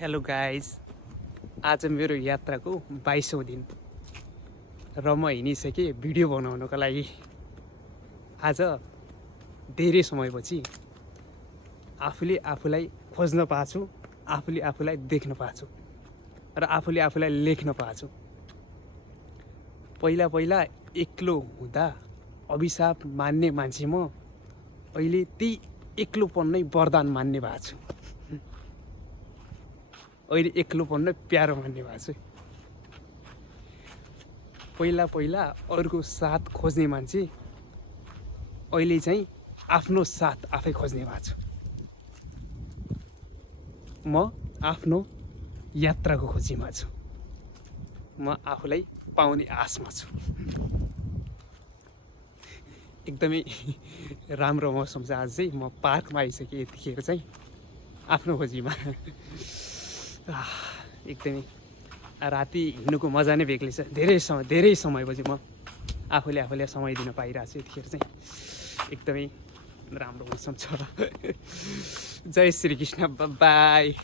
Hello guys, आज मेरो यात्राको 22औं दिन र म हिँडिसकेँ भिडियो बनाउनको लागि। आज धेरै समयपछि आफूले आफूलाई खोज्न पाछु, आफूले आफूलाई देख्न पाछु र आफूले आफूलाई लेख्न पाछु। पहिला पहिला एक्लो हुँदा अभिशाप मान्ने मान्छे म अहिले त्यही एक्लोपन नै वरदान मान्ने भएको छु। अहिले एक्लोपन नै प्यारो मान्ने भएको छु। पहिला पहिला अरूको साथ खोज्ने मान्छे अहिले चाहिँ आफ्नो साथ आफै खोज्ने भएको छु। म आफ्नो यात्राको खोजीमा छु। म आफूलाई पाउने आशमा छु। एकदमै राम्रो मौसम छ आज चाहिँ। म पार्कमा आइसकेँ यतिखेर चाहिँ आफ्नो खोजीमा। एकदमै राति हिँड्नुको मजा नै बेग्लै छ। धेरै समयपछि म आफूले आफूलाई समय दिन पाइरहेको छु। यतिखेर चाहिँ एकदमै राम्रो मौसम छ। जय श्री कृष्ण, बाई।